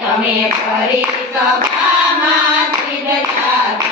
તમે ફરી સભામાં સિદ્ધ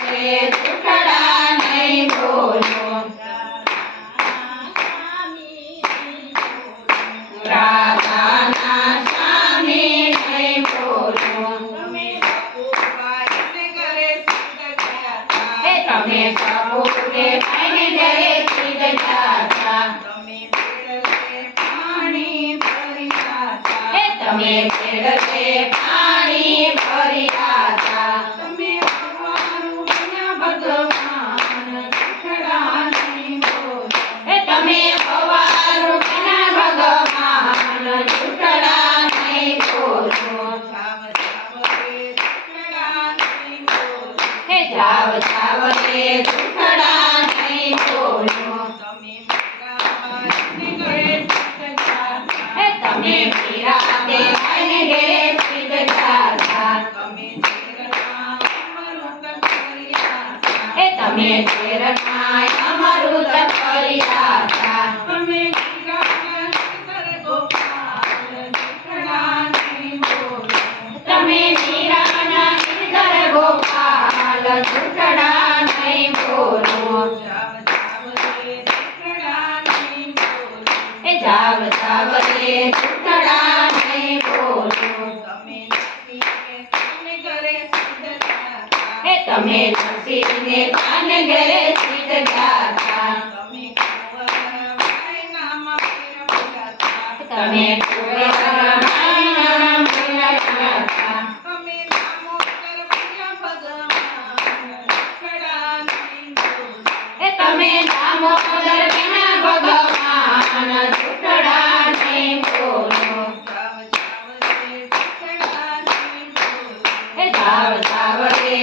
તમે પાણી તમે જાવ જાવ રે દુખડા નહીં બોલો તમે મીરા દેવાને ઘેરે પીડ જાતા તમે તેર નાય અમૃત કરી તમે હે જાવ જાવ રે જૂઠડા નહીં બોલો હે તમે નરસિંહને કાન ઘરે સિદ્ધ જાતા તમે કુંવર માયના મેળા જાતા હે તમે દામોદર સાવ સાવડે